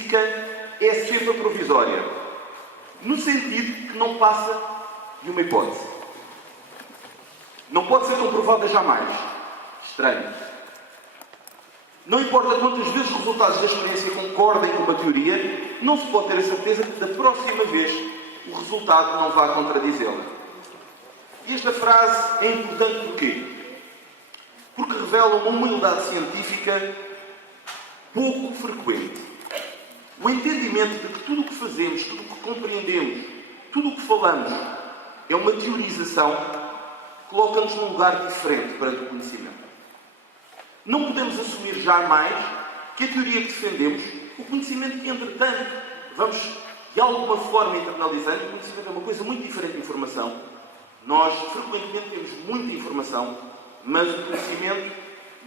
científica é sempre provisória, no sentido que não passa de uma hipótese. Não pode ser comprovada jamais. Estranho. Não importa quantas vezes os resultados da experiência concordem com uma teoria, não se pode ter a certeza que da próxima vez o resultado não vá contradizê-la. E esta frase é importante porquê? Porque revela uma humildade científica pouco frequente. O entendimento de que tudo o que fazemos, tudo o que compreendemos, tudo o que falamos é uma teorização, coloca-nos num lugar diferente perante o conhecimento. Não podemos assumir jamais que a teoria que defendemos, o conhecimento que, entretanto, vamos de alguma forma internalizando, o conhecimento é uma coisa muito diferente de informação. Nós, frequentemente, temos muita informação, mas o conhecimento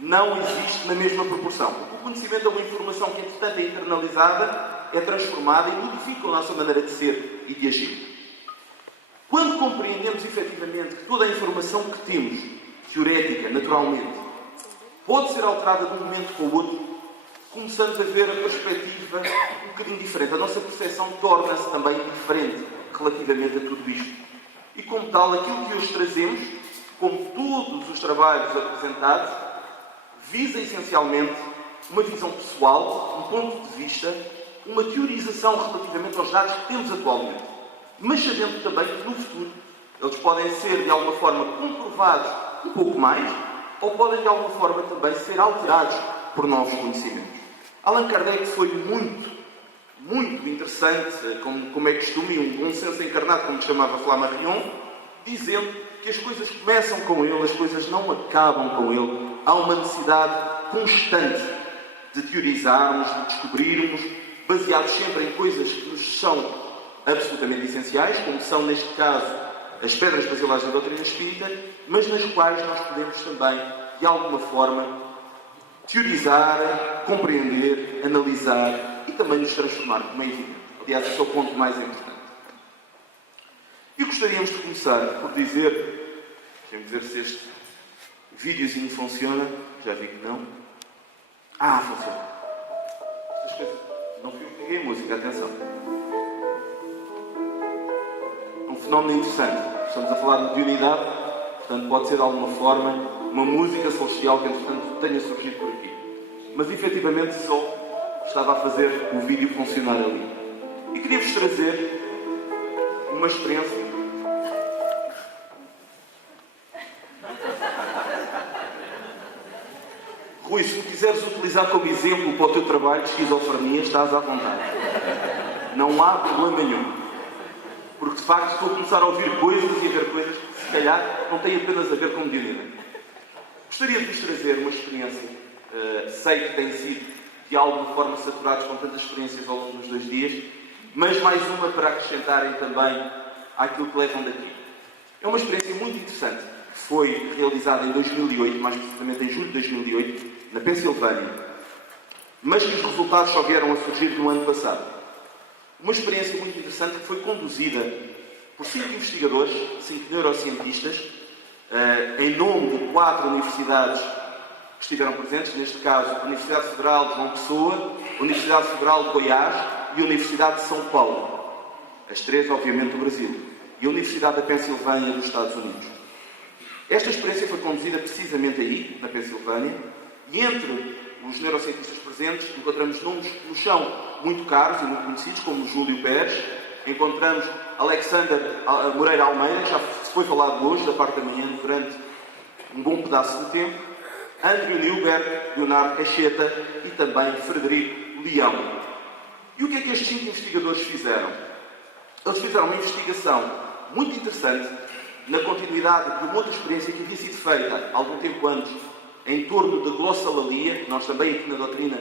não existe na mesma proporção. Porque o conhecimento é uma informação que, entretanto, é internalizada, é transformada e modifica a nossa maneira de ser e de agir. Quando compreendemos, efetivamente, que toda a informação que temos, teorética, naturalmente, pode ser alterada de um momento para o outro, começamos a ver a perspectiva um bocadinho diferente. A nossa percepção torna-se também diferente relativamente a tudo isto. E, como tal, aquilo que hoje trazemos, como todos os trabalhos apresentados, visa essencialmente uma visão pessoal, um ponto de vista, uma teorização relativamente aos dados que temos atualmente. Mas sabendo também que no futuro eles podem ser de alguma forma comprovados um pouco mais, ou podem de alguma forma também ser alterados por novos conhecimentos. Allan Kardec foi muito interessante, como é costume, um bom senso encarnado, como chamava Flammarion, dizendo que as coisas começam com ele, as coisas não acabam com ele. Há uma necessidade constante de teorizarmos, de descobrirmos, baseados sempre em coisas que nos são absolutamente essenciais, como são, neste caso, as pedras basilares da doutrina espírita, mas nas quais nós podemos também, de alguma forma, teorizar, compreender, analisar e também nos transformar, como é evidente. Aliás, esse é o ponto mais importante. E gostaríamos de começar por dizer, deixem-me dizer se este videozinho funciona, já vi que não. Funciona. Estas coisas, não peguei a música, atenção. Um fenómeno interessante. Estamos a falar de unidade, portanto pode ser de alguma forma uma música celestial que entretanto tenha surgido por aqui. Mas efetivamente só estava a fazer o vídeo funcionar ali. E queria-vos trazer uma experiência. Rui, se tu quiseres utilizar como exemplo para o teu trabalho de esquizofrenia, estás à vontade. Não há problema nenhum. Porque, de facto, estou a começar a ouvir coisas e a ver coisas que, se calhar, não têm apenas a ver com mediunidade. Gostaria de vos trazer uma experiência, sei que têm sido, de alguma forma, saturados com tantas experiências ao longo dos 2 dias, mas mais uma para acrescentarem também àquilo que levam daqui. É uma experiência muito interessante, que foi realizada em 2008, mais precisamente em julho de 2008, na Pensilvânia, mas que os resultados só vieram a surgir no ano passado. Uma experiência muito interessante que foi conduzida por 5 investigadores, 5 neurocientistas, em nome de 4 universidades que estiveram presentes, neste caso a Universidade Federal de João Pessoa, a Universidade Federal de Goiás e a Universidade de São Paulo. As 3, obviamente, do Brasil. E a Universidade da Pensilvânia dos Estados Unidos. Esta experiência foi conduzida precisamente aí, na Pensilvânia, e entre os neurocientistas presentes encontramos nomes que nos são muito caros e muito conhecidos, como Júlio Pérez, encontramos Alexander Moreira Almeida, que já foi falado hoje, da parte da manhã, durante um bom pedaço de tempo, Andrew Newberg, Leonardo Cacheta e também Frederico Leão. E o que é que estes 5 investigadores fizeram? Eles fizeram uma investigação muito interessante na continuidade de uma outra experiência que havia sido feita algum tempo antes em torno da glossolalia. Nós também aqui na doutrina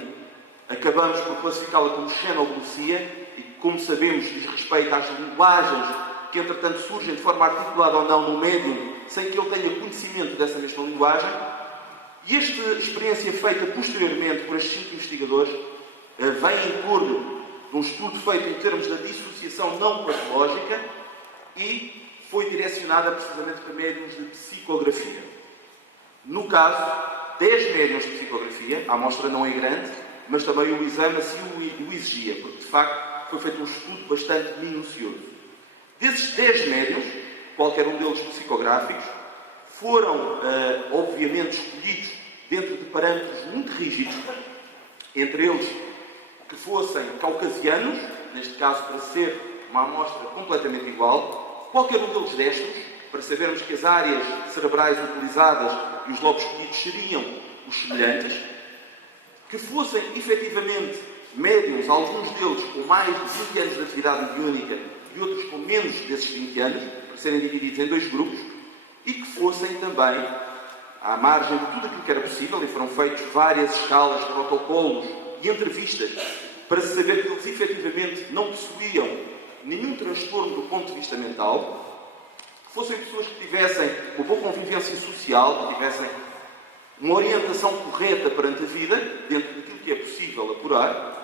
acabamos por classificá-la como xenoglossia e, como sabemos, diz respeito às linguagens que entretanto surgem de forma articulada ou não no médium, sem que ele tenha conhecimento dessa mesma linguagem. E esta experiência feita posteriormente por estes 5 investigadores vem em torno de um estudo feito em termos da dissociação não patológica e foi direcionada precisamente para médiums de psicografia. No caso, 10 médiums de psicografia, a amostra não é grande, mas também o exame assim o exigia, porque de facto foi feito um estudo bastante minucioso. Desses 10 médiuns, qualquer um deles psicográficos, foram obviamente escolhidos dentro de parâmetros muito rígidos, entre eles que fossem caucasianos, neste caso para ser uma amostra completamente igual, qualquer um deles destros, para sabermos que as áreas cerebrais utilizadas e os lobos escolhidos seriam os semelhantes, que fossem efetivamente médiuns, alguns deles com mais de 20 anos de atividade mediúnica e outros com menos desses 20 anos, para serem divididos em 2 grupos, e que fossem também, à margem de tudo aquilo que era possível, e foram feitas várias escalas, protocolos e entrevistas, para se saber que eles efetivamente não possuíam nenhum transtorno do ponto de vista mental, que fossem pessoas que tivessem uma boa convivência social, que tivessem uma orientação correta perante a vida, dentro daquilo que é possível apurar,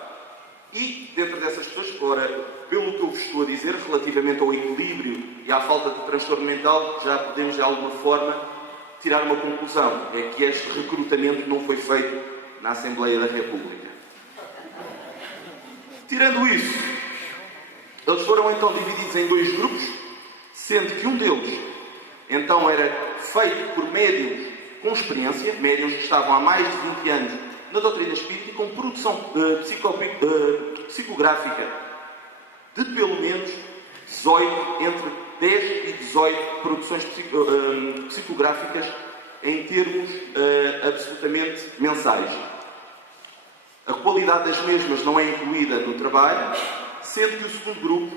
e dentro dessas pessoas, ora, pelo que eu vos estou a dizer, relativamente ao equilíbrio e à falta de transtorno mental, já podemos de alguma forma tirar uma conclusão, é que este recrutamento não foi feito na Assembleia da República. Tirando isso, eles foram então divididos em 2 grupos, sendo que um deles então era feito por médiuns com experiência, médiuns que estavam há mais de 20 anos na doutrina espírita e com produção psicográfica de pelo menos 18, entre 10 e 18 produções psicográficas em termos absolutamente mensais. A qualidade das mesmas não é incluída no trabalho, sendo que o segundo grupo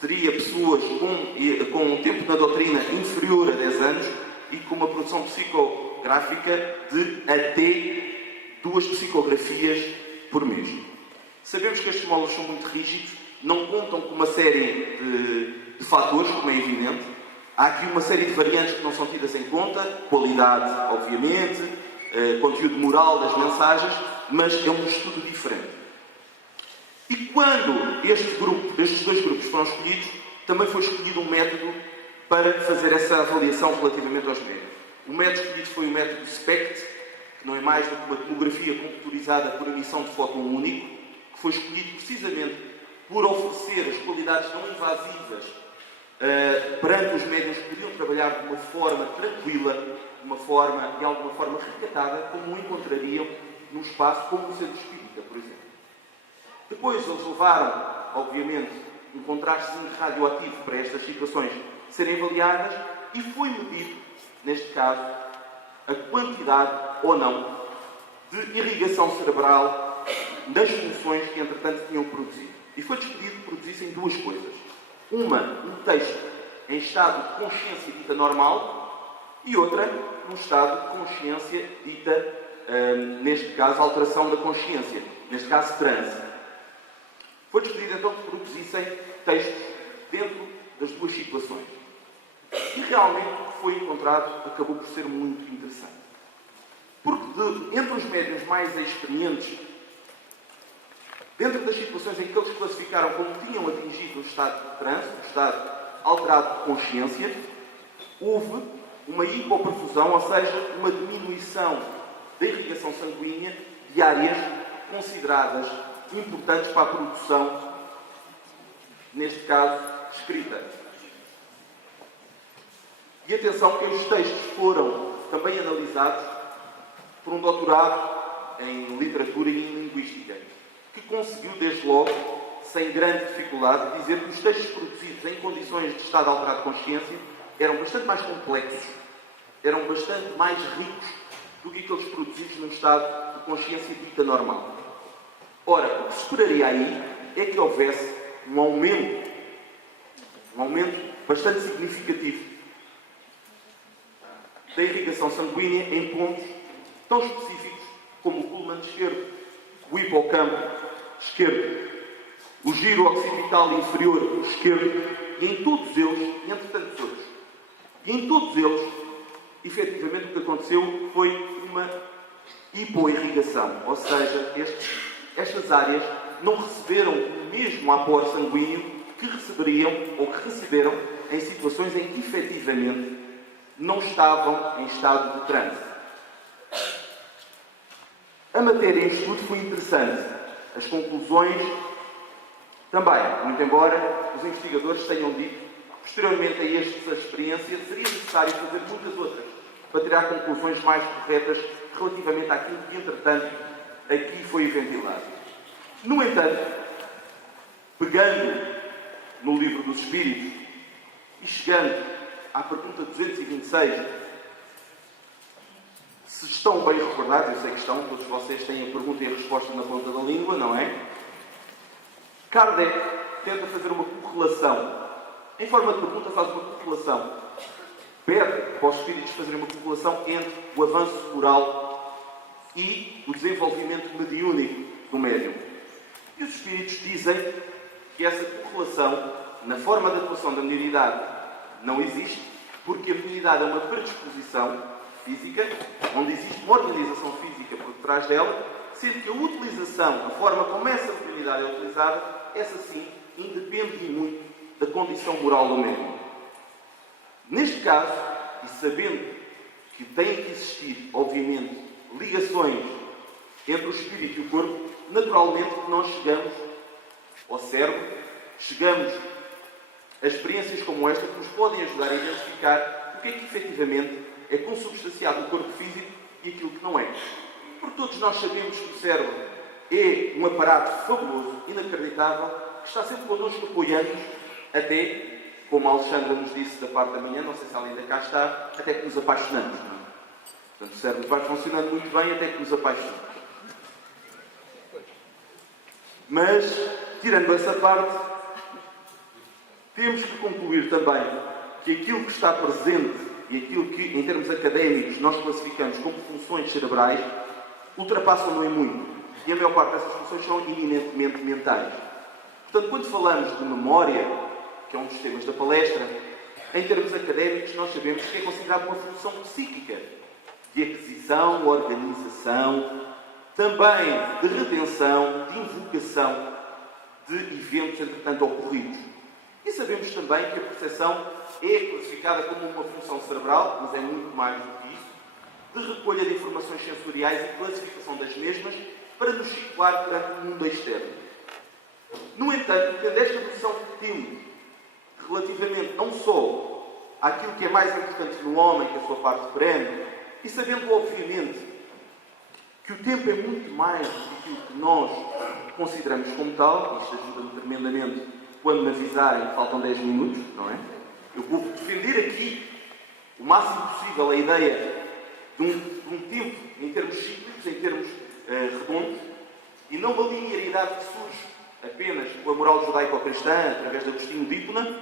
teria pessoas com um tempo na doutrina inferior a 10 anos e com uma produção psicográfica de até 2 psicografias por mês. Sabemos que estes módulos são muito rígidos, não contam com uma série de fatores, como é evidente. Há aqui uma série de variantes que não são tidas em conta, qualidade, obviamente, conteúdo moral das mensagens, mas é um estudo diferente. E quando estes 2 grupos foram escolhidos, também foi escolhido um método para fazer essa avaliação relativamente aos médios. O método escolhido foi o método SPECT, que não é mais do que uma tomografia computadorizada por emissão de fóton único, que foi escolhido precisamente por oferecer as qualidades não invasivas perante os médiuns que podiam trabalhar de uma forma tranquila, de alguma forma recatada, como o encontrariam num espaço como o Centro Espírita, por exemplo. Depois eles levaram, obviamente, um contraste radioativo para estas situações serem avaliadas e foi medido, neste caso, a quantidade ou não de irrigação cerebral das funções que, entretanto, tinham produzido. E foi decidido que produzissem 2 coisas. Uma, um texto em estado de consciência dita normal e outra, num estado de consciência dita, neste caso, alteração da consciência, neste caso, transe. Foi decidido, então, que produzissem textos dentro das 2 situações. E realmente o que foi encontrado acabou por ser muito interessante. Porque entre os médiuns mais experientes, dentro das situações em que eles classificaram como tinham atingido o estado de transe, o estado alterado de consciência, houve uma hipoperfusão, ou seja, uma diminuição da irrigação sanguínea de áreas consideradas importantes para a produção, neste caso, escrita. E atenção que os textos foram também analisados por um doutorado em literatura e em linguística, que conseguiu, desde logo, sem grande dificuldade, dizer que os textos produzidos em condições de estado alterado de consciência eram bastante mais complexos, eram bastante mais ricos do que aqueles produzidos num estado de consciência dita normal. Ora, o que se esperaria aí é que houvesse um aumento bastante significativo da irrigação sanguínea em pontos tão específicos como o pulmão esquerdo, o hipocampo esquerdo, o giro occipital inferior esquerdo, e em todos eles, entre tantos outros, e em todos eles, efetivamente o que aconteceu foi uma hipoirrigação, ou seja, estas áreas não receberam o mesmo aporte sanguíneo que receberiam ou que receberam em situações em que efetivamente não estavam em estado de transe. A matéria em estudo foi interessante. As conclusões também, muito embora os investigadores tenham dito, posteriormente a esta experiência, seria necessário fazer muitas outras para tirar conclusões mais corretas relativamente àquilo que, entretanto, aqui foi ventilado. No entanto, pegando no livro dos Espíritos e chegando à pergunta 226, se estão bem recordados, eu sei que estão, todos vocês têm a pergunta e a resposta na ponta da língua, não é? Kardec tenta fazer uma correlação. Em forma de pergunta faz uma correlação. Pede para os espíritos fazerem uma correlação entre o avanço moral e o desenvolvimento mediúnico do médium. E os espíritos dizem que essa correlação, na forma de atuação da mediunidade, não existe, porque a mediunidade é uma predisposição física, onde existe uma organização física por trás dela, sendo que a utilização, a forma como essa mediunidade é utilizada, essa sim, independe muito da condição moral do médium. Neste caso, e sabendo que têm que existir, obviamente, ligações entre o espírito e o corpo, naturalmente que nós chegamos ao cérebro, chegamos a experiências como esta que nos podem ajudar a identificar o que é que efetivamente é consubstanciado no corpo físico e aquilo que não é. Porque todos nós sabemos que o cérebro é um aparato fabuloso, inacreditável, que está sempre connosco apoiando-nos até, como a Alexandra nos disse da parte da manhã, não sei se ela ainda cá está, até que nos apaixonamos. Não é? Portanto, o cérebro vai funcionando muito bem até que nos apaixonamos. Mas, tirando essa parte, temos que concluir também que aquilo que está presente e aquilo que, em termos académicos, nós classificamos como funções cerebrais, ultrapassam-no em muito. E a maior parte dessas funções são eminentemente mentais. Portanto, quando falamos de memória, que é um dos temas da palestra, em termos académicos, nós sabemos que é considerado uma função psíquica, de aquisição, organização, também de retenção, de invocação de eventos, entretanto, ocorridos. E sabemos também que a percepção é classificada como uma função cerebral, mas é muito mais do que isso, de recolha de informações sensoriais e classificação das mesmas para nos situar perante o mundo externo. No entanto, tendo esta noção que temos relativamente não só àquilo que é mais importante no homem, que é a sua parte perene, e sabendo, obviamente, que o tempo é muito mais do que aquilo que nós consideramos como tal, isto ajuda-me tremendamente quando me avisarem que faltam 10 minutos, não é? Eu vou defender aqui o máximo possível a ideia de um tempo em termos cíclicos, em termos redondos, e não uma linearidade que surge apenas com a moral judaico-cristã, através de Agostinho de Hipona,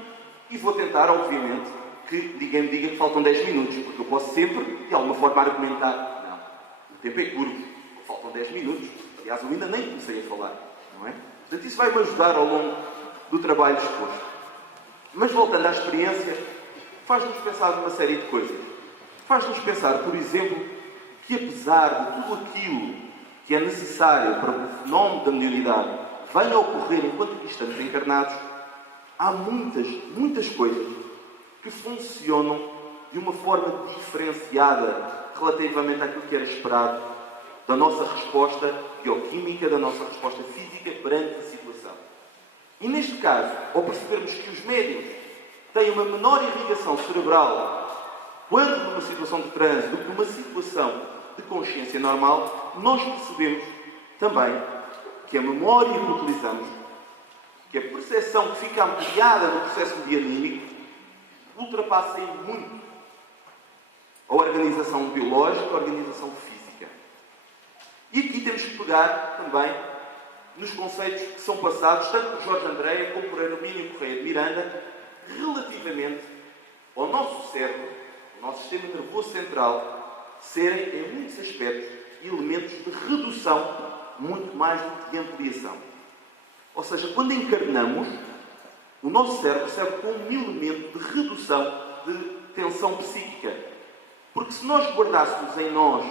e vou tentar, obviamente, que ninguém me diga que faltam 10 minutos, porque eu posso sempre, de alguma forma, argumentar. Não, o tempo é curto, faltam 10 minutos. Aliás, eu ainda nem comecei a falar, não é? Portanto, isso vai-me ajudar ao longo do trabalho exposto. Mas, voltando à experiência, faz-nos pensar numa série de coisas. Faz-nos pensar, por exemplo, que apesar de tudo aquilo que é necessário para que o fenómeno da mediunidade venha a ocorrer enquanto aqui estamos encarnados, há muitas coisas que funcionam de uma forma diferenciada relativamente àquilo que era esperado da nossa resposta bioquímica, da nossa resposta física perante a situação. E neste caso, ao percebermos que os médiuns têm uma menor irrigação cerebral quando numa situação de transe do que numa situação de consciência normal, nós percebemos também que a memória que utilizamos, que a percepção que fica ampliada no processo medianímico, ultrapassa em muito a organização biológica, a organização física. E aqui temos que pegar também nos conceitos que são passados, tanto por Jorge Andréa como por Hermínio Correia de Miranda, relativamente ao nosso cérebro, ao nosso sistema nervoso central, serem, em muitos aspectos, elementos de redução muito mais do que de ampliação. Ou seja, quando encarnamos, o nosso cérebro serve como um elemento de redução de tensão psíquica. Porque se nós guardássemos em nós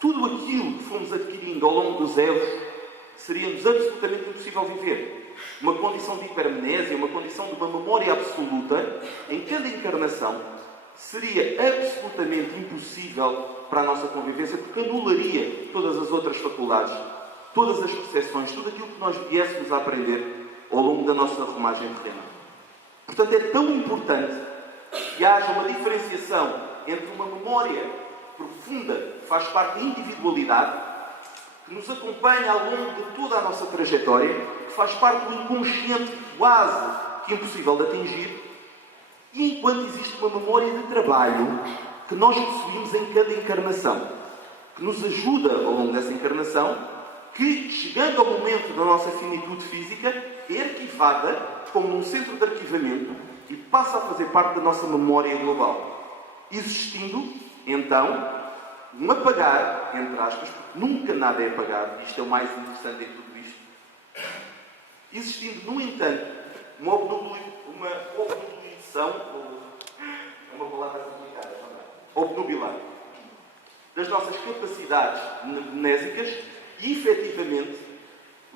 tudo aquilo que fomos adquirindo ao longo dos éons, seria-nos absolutamente impossível viver. Uma condição de hipermnésia, uma condição de uma memória absoluta, em cada encarnação, seria absolutamente impossível para a nossa convivência, porque anularia todas as outras faculdades, todas as percepções, tudo aquilo que nós viéssemos a aprender ao longo da nossa romagem terrena. Portanto, é tão importante que haja uma diferenciação entre uma memória profunda, que faz parte da individualidade, que nos acompanha ao longo de toda a nossa trajetória, que faz parte do inconsciente quase que impossível de atingir, e enquanto existe uma memória de trabalho que nós possuímos em cada encarnação, que nos ajuda ao longo dessa encarnação, que, chegando ao momento da nossa finitude física, é arquivada como um centro de arquivamento e passa a fazer parte da nossa memória global. Existindo, então, um apagar, entre aspas, porque nunca nada é apagado, isto é o mais interessante em tudo isto. Existindo, no entanto, uma obnubilação, é uma palavra complicada também, obnubilar, das nossas capacidades mnésicas e, efetivamente,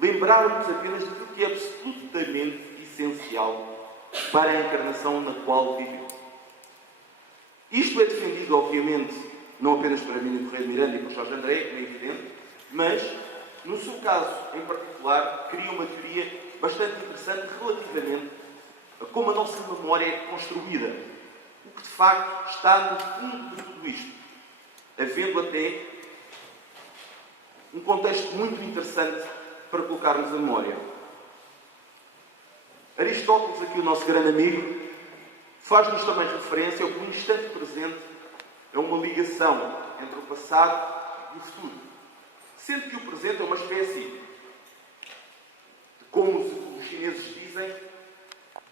lembrarmos apenas daquilo que é absolutamente essencial para a encarnação na qual vivemos. Isto é defendido, obviamente, não apenas para Hermínio Correia de Miranda e por Jorge André, como é evidente, mas, no seu caso em particular, cria uma teoria bastante interessante relativamente a como a nossa memória é construída. O que, de facto, está no fundo de tudo isto, havendo até um contexto muito interessante para colocarmos a memória. Aristóteles, aqui o nosso grande amigo, faz-nos também referência ao que no instante presente é uma ligação entre o passado e o futuro. Sendo que o presente é uma espécie de, como os chineses dizem,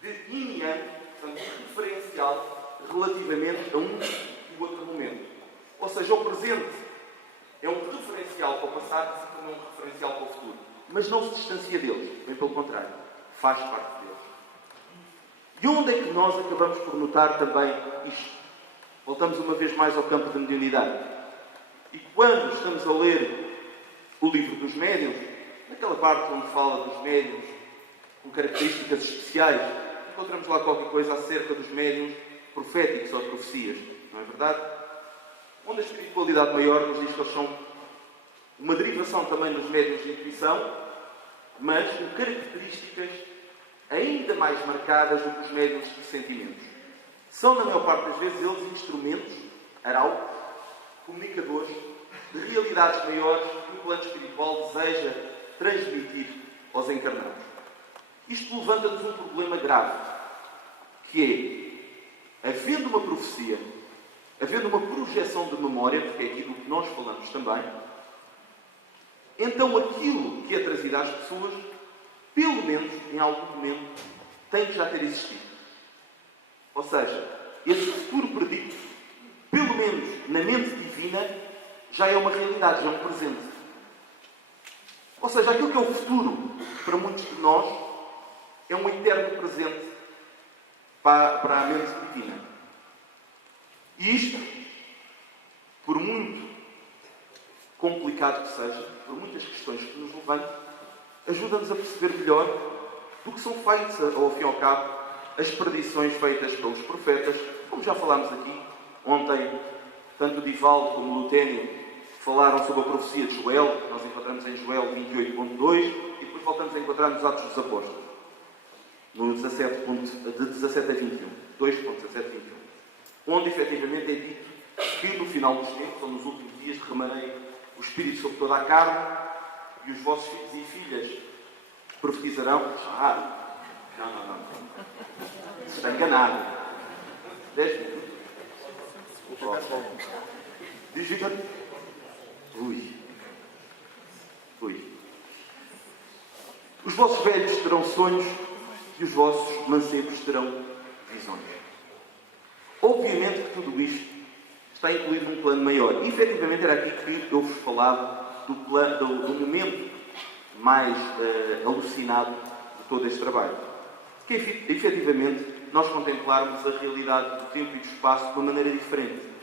de yin yang, portanto, referencial relativamente a um e o outro momento. Ou seja, o presente é um referencial para o passado, assim como é um referencial para o futuro. Mas não se distancia deles, bem pelo contrário, faz parte deles. E onde é que nós acabamos por notar também isto? Voltamos uma vez mais ao campo da mediunidade. E quando estamos a ler o livro dos médiuns, naquela parte onde fala dos médiuns com características especiais, encontramos lá qualquer coisa acerca dos médiuns proféticos ou profecias, não é verdade? Onde a espiritualidade maior nos diz que eles são uma derivação também dos médiuns de intuição, mas com características ainda mais marcadas do que os médiuns de sentimentos. São, na maior parte das vezes, eles instrumentos, arautos, comunicadores, de realidades maiores que o plano espiritual deseja transmitir aos encarnados. Isto levanta-nos um problema grave, que é, havendo uma profecia, havendo uma projeção de memória, porque é aqui do que nós falamos também, então aquilo que é trazido às pessoas, pelo menos, em algum momento, tem que já ter existido. Ou seja, esse futuro predito, pelo menos na mente divina, já é uma realidade, já é um presente. Ou seja, aquilo que é o futuro, para muitos de nós, é um eterno presente para a mente divina. E isto, por muito complicado que seja, por muitas questões que nos levantem, ajuda-nos a perceber melhor do que são feitas, ao fim e ao cabo, as predições feitas pelos profetas, como já falámos aqui. Ontem, tanto o Divaldo como o Luténio falaram sobre a profecia de Joel, que nós encontramos em Joel 28.2, e depois voltamos a encontrar nos Atos dos Apóstolos, no 17, de 17 a 21, 2.17 a 21, onde efetivamente é dito que no final dos tempos, ou nos últimos dias, derramarei o Espírito sobre toda a carne, e os vossos filhos e filhas profetizarão. Não. Está enganado. 10 minutos. Diz Victor. Ui. Os vossos velhos terão sonhos e os vossos mancebos terão visões. Obviamente que tudo isto está incluído num plano maior. E, efetivamente, era aqui que eu vos falava do momento mais alucinado de todo este trabalho. Que, efetivamente, nós contemplarmos a realidade do tempo e do espaço de uma maneira diferente.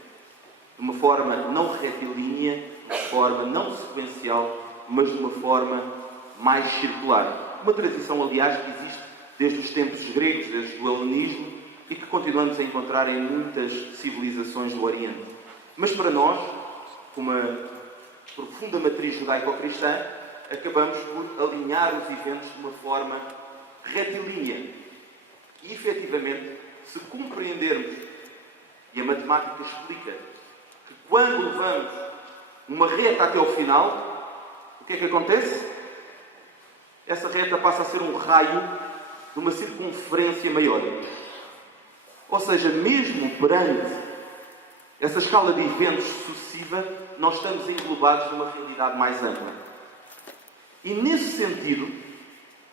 De uma forma não retilínea, de uma forma não sequencial, mas de uma forma mais circular. Uma tradição, aliás, que existe desde os tempos gregos, desde o helenismo, e que continuamos a encontrar em muitas civilizações do Oriente. Mas para nós, com uma profunda matriz judaico-cristã, acabamos por alinhar os eventos de uma forma retilínea. E, efetivamente, se compreendermos, e a matemática explica, que quando levamos uma reta até ao final, o que é que acontece? Essa reta passa a ser um raio de uma circunferência maior. Ou seja, mesmo perante essa escala de eventos sucessiva, nós estamos englobados numa realidade mais ampla. E nesse sentido,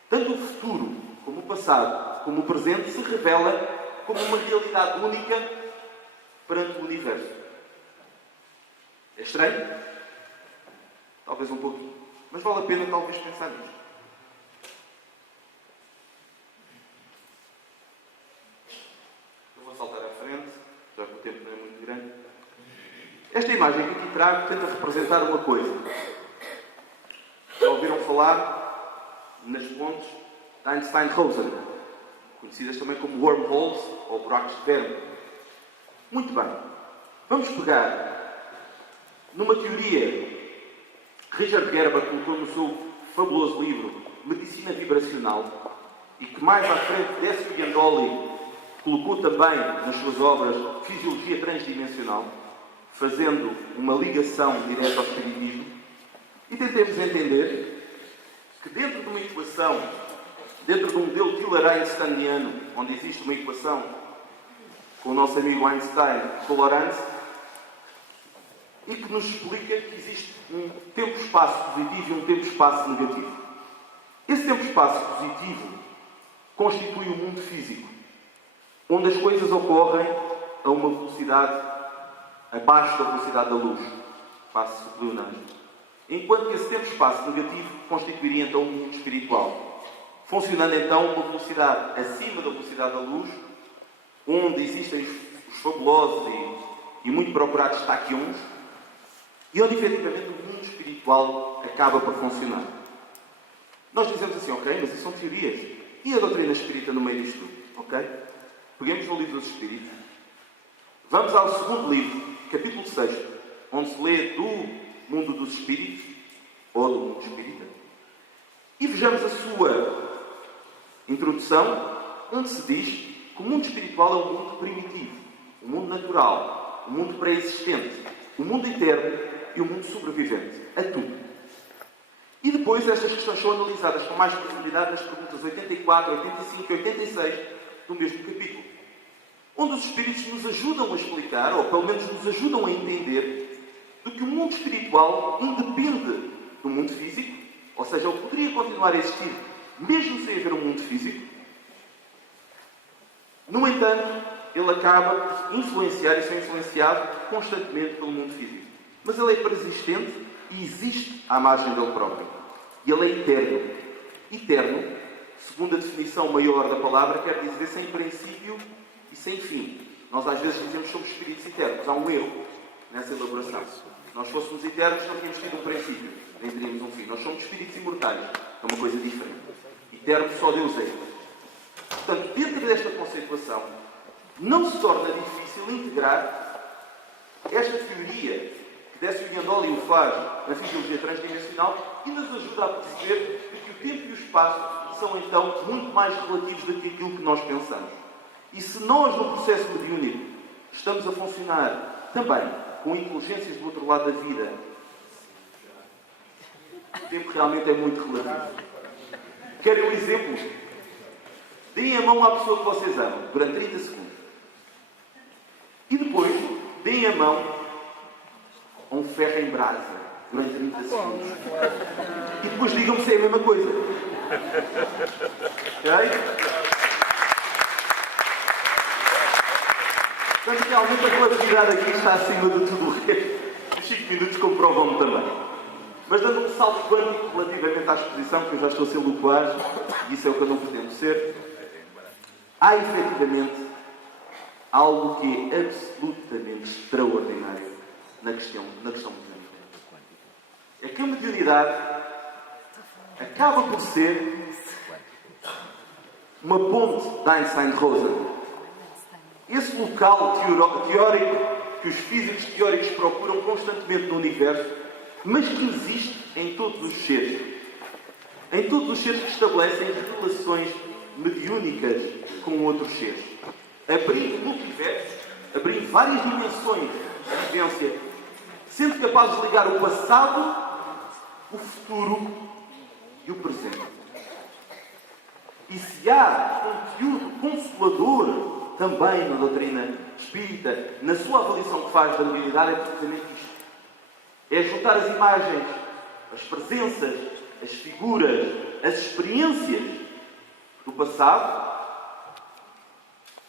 tanto o futuro como o passado, como o presente, se revela como uma realidade única perante o universo. É estranho? Talvez um pouquinho. Mas vale a pena talvez pensar nisto. Eu vou saltar à frente, já que o tempo não é muito grande. Esta imagem que aqui trago tenta representar uma coisa. Já ouviram falar nas pontes de Einstein-Rosen, conhecidas também como wormholes ou buracos de verme. Muito bem. Vamos pegar numa teoria que Richard Gerber colocou no seu fabuloso livro Medicina Vibracional e que mais à frente Décio Gandolli colocou também nas suas obras Fisiologia Transdimensional, fazendo uma ligação direta ao espiritismo, e tentemos entender que dentro de uma equação, dentro de um modelo Tiller-Einsteiniano, onde existe uma equação com o nosso amigo Einstein colorante, e que nos explica que existe um tempo-espaço positivo e um tempo-espaço negativo. Esse tempo-espaço positivo constitui o mundo físico, onde as coisas ocorrem a uma velocidade abaixo da velocidade da luz, passo pleonasmo. Enquanto que esse tempo-espaço negativo constituiria então um mundo espiritual, funcionando então uma velocidade acima da velocidade da luz, onde existem os fabulosos e muito procurados taquions, e onde efetivamente o mundo espiritual acaba por funcionar. Nós dizemos assim, ok, mas isso são teorias. E a doutrina espírita no meio disto tudo? Ok. Peguemos no livro dos Espíritos. Vamos ao segundo livro, capítulo 6, onde se lê do mundo dos espíritos, ou do mundo espírita, e vejamos a sua introdução, onde se diz que o mundo espiritual é um mundo primitivo, um mundo natural, um mundo pré-existente, um mundo eterno e um mundo sobrevivente. A tudo. E depois estas questões são analisadas com mais profundidade nas perguntas 84, 85 e 86 do mesmo capítulo, onde os espíritos nos ajudam a explicar, ou pelo menos nos ajudam a entender, de que o mundo espiritual independe do mundo físico, ou seja, ele poderia continuar a existir mesmo sem haver um mundo físico. No entanto, ele acaba por influenciar e ser influenciado constantemente pelo mundo físico. Mas ele é persistente e existe à margem dele próprio. E ele é eterno. Eterno, segundo a definição maior da palavra, quer dizer sem princípio e sem fim. Nós às vezes dizemos que somos espíritos eternos. Há um erro nessa elaboração. Se nós fôssemos eternos, não tínhamos tido um princípio, nem teríamos um fim. Nós somos espíritos imortais. É uma coisa diferente. Eterno só Deus é. Portanto, dentro desta conceituação, não se torna difícil integrar esta teoria que Décio Gandolli o faz na fisiologia transdimensional e nos ajuda a perceber que o tempo e o espaço são então muito mais relativos do que aquilo que nós pensamos. E se nós, no processo mediúnico, estamos a funcionar também com inteligências do outro lado da vida, o tempo realmente é muito relativo. Querem um exemplo? Deem a mão à pessoa que vocês amam durante 30 segundos. E depois, deem a mão a um ferro em brasa durante 30 segundos. E depois digam-me se é a mesma coisa. Ok? Portanto, realmente a relatividade aqui está acima de tudo o resto. Os 5 minutos comprovam-me também. Mas dando um salto quântico relativamente à exposição, porque eu já estou a ser loquaz, e isso é o que eu não pretendo ser, há efetivamente algo que é absolutamente extraordinário na questão mediúnica. É que a mediunidade acaba por ser uma ponte de Einstein-Rosen. Esse local teórico que os físicos teóricos procuram constantemente no universo, mas que existe em todos os seres. Em todos os seres que estabelecem relações mediúnicas com outros seres. Abrindo multiversos, abrindo várias dimensões de vivência, sendo capazes de ligar o passado, o futuro e o presente. E se há conteúdo consolador também na doutrina espírita, na sua avaliação que faz da mediunidade, é precisamente isto. É juntar as imagens, as presenças, as figuras, as experiências do passado,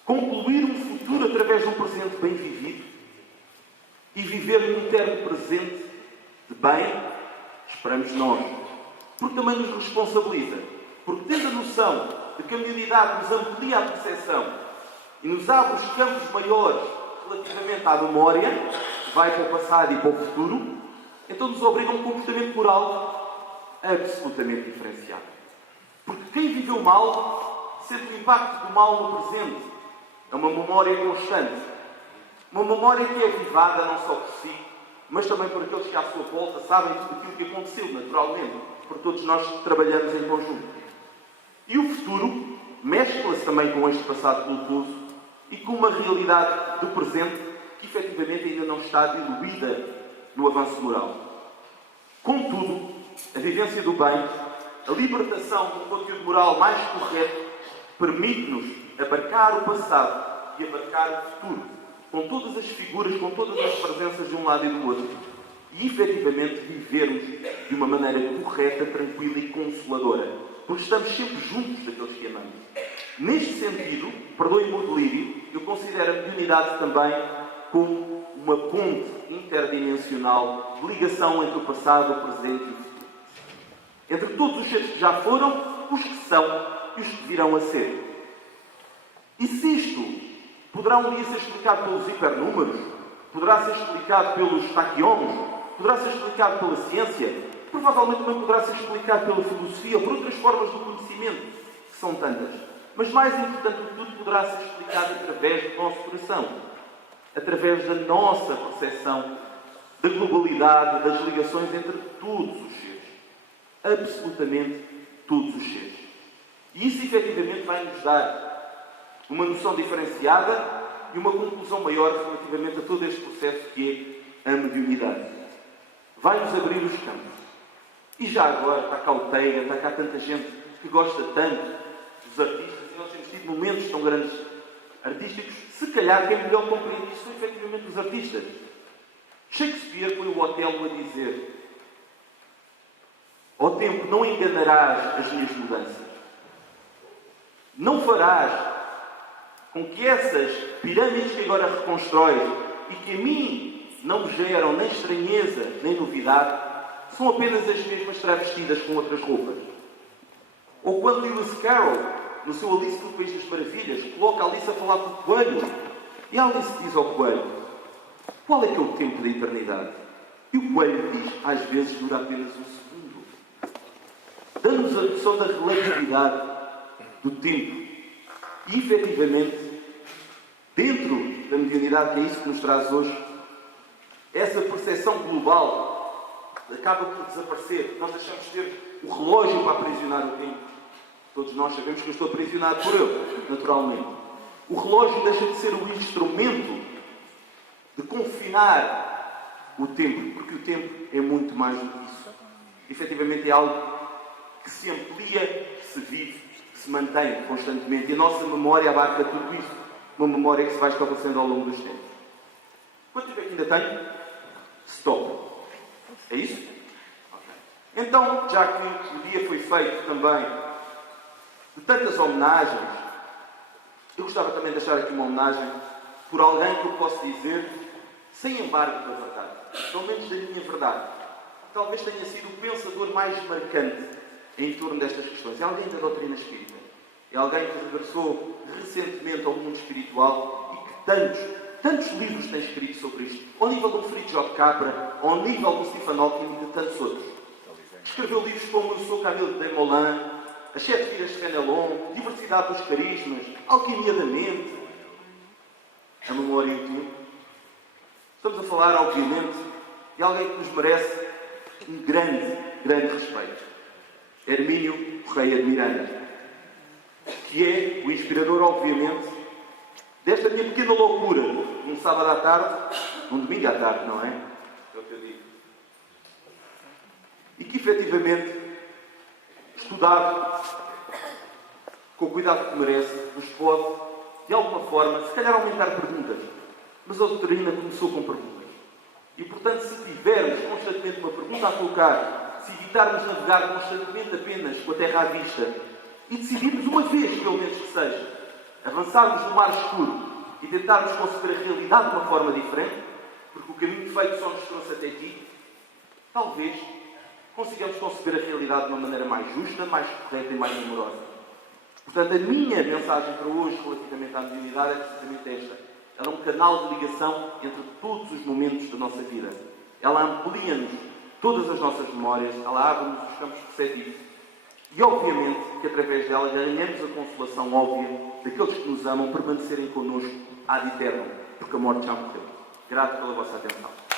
concluir um futuro através de um presente bem vivido e viver num eterno presente de bem, esperamos nós. Porque também nos responsabiliza. Porque tendo a noção de que a mediunidade nos amplia a percepção e nos abre os campos maiores relativamente à memória, que vai para o passado e para o futuro, então nos obriga a um comportamento moral absolutamente diferenciado. Porque quem viveu mal sente o impacto do mal no presente. É uma memória constante. Uma memória que é avivada não só por si, mas também por aqueles que à sua volta sabem tudo aquilo que aconteceu, naturalmente, por todos nós que trabalhamos em conjunto. E o futuro mescla-se também com este passado culposo e com uma realidade do presente que efetivamente ainda não está diluída no avanço moral. Contudo, a vivência do bem, a libertação de um conteúdo moral mais correto, permite-nos abarcar o passado e abarcar o futuro, com todas as figuras, com todas as presenças de um lado e do outro, e efetivamente vivermos de uma maneira correta, tranquila e consoladora. Porque estamos sempre juntos daqueles que amamos. Neste sentido, perdoem-me o delírio, eu considero a mediunidade também como uma ponte interdimensional de ligação entre o passado, o presente e o futuro. Entre todos os seres que já foram, os que são e os que virão a ser. E se isto poderá um dia ser explicado pelos hipernúmeros, poderá ser explicado pelos taquions, poderá ser explicado pela ciência, provavelmente também poderá ser explicado pela filosofia ou por outras formas do conhecimento, que são tantas. Mas mais importante do que tudo, poderá ser explicado através do nosso coração, através da nossa percepção da globalidade, das ligações entre todos os seres. Absolutamente todos os seres. E isso efetivamente vai nos dar uma noção diferenciada e uma conclusão maior relativamente a todo este processo que é a mediunidade. Vai-nos abrir os campos. E já agora está cá o Teiga, está cá tanta gente que gosta tanto dos artistas, e nós temos tido momentos tão grandes artísticos, se calhar quem melhor compreende isso são efetivamente os artistas. Shakespeare foi o Otelo a dizer: ó tempo, não enganarás as minhas mudanças. Não farás com que essas pirâmides que agora reconstróis e que a mim não me geram nem estranheza nem novidade, são apenas as mesmas travestidas com outras roupas. Ou quando Lewis Carroll, no seu Alice no País das Maravilhas, coloca a Alice a falar com o coelho, e a Alice diz ao coelho: qual é que é o tempo da eternidade? E o coelho diz: às vezes dura apenas um segundo. Dando-nos a noção da relatividade do tempo. E, efetivamente, dentro da mediunidade, que é isso que nos traz hoje, essa percepção global acaba por desaparecer. Nós deixamos de ter o relógio para aprisionar o tempo. Todos nós sabemos que eu estou aprisionado por ele, naturalmente. O relógio deixa de ser o instrumento de confinar o tempo, porque o tempo é muito mais do que isso. Efetivamente é algo que se amplia, que se vive, que se mantém constantemente. E a nossa memória abarca tudo isso. Uma memória que se vai estabelecendo ao longo dos tempos. Quanto tempo é que ainda tenho? Stop. É isso? Okay. Então, já que o dia foi feito também de tantas homenagens, eu gostava também de deixar aqui uma homenagem por alguém que eu posso dizer sem embargo da verdade, pelo menos da minha verdade. Talvez tenha sido o pensador mais marcante em torno destas questões. É alguém da doutrina espírita. É alguém que regressou recentemente ao mundo espiritual e que tantos livros tem escrito sobre isto, ao nível do Friedrich J. Capra, ao nível do Stephen Hawking e de tantos outros. Escreveu livros como Eu Sou Camille de Desmoulins, As Sete Vidas de Fenelon, Diversidade dos Carismas, Alquimia da Mente. a memória útil. Estamos a falar, obviamente, de alguém que nos merece um grande respeito. Hermínio Correia de Miranda, que é o inspirador, obviamente, desta minha pequena loucura, num sábado à tarde, num domingo à tarde, não é? É o que eu digo. E que, efetivamente, estudado, com o cuidado que merece, nos pode, de alguma forma, se calhar aumentar perguntas. Mas a doutrina começou com perguntas. E, portanto, se tivermos constantemente uma pergunta a colocar, se evitarmos navegar constantemente apenas com a terra à vista e decidirmos uma vez, pelo menos que seja, avançarmos no mar escuro e tentarmos conceber a realidade de uma forma diferente, porque o caminho feito só nos trouxe até aqui, talvez consigamos conceber a realidade de uma maneira mais justa, mais correta e mais amorosa. Portanto, a minha mensagem para hoje relativamente à mediunidade é precisamente esta. Ela é um canal de ligação entre todos os momentos da nossa vida. Ela amplia-nos todas as nossas memórias, ela abre-nos os campos perceptivos. E, obviamente, que através dela ganhamos a consolação óbvia daqueles que nos amam permanecerem connosco ad eternum, porque a morte já morreu. Grato pela vossa atenção.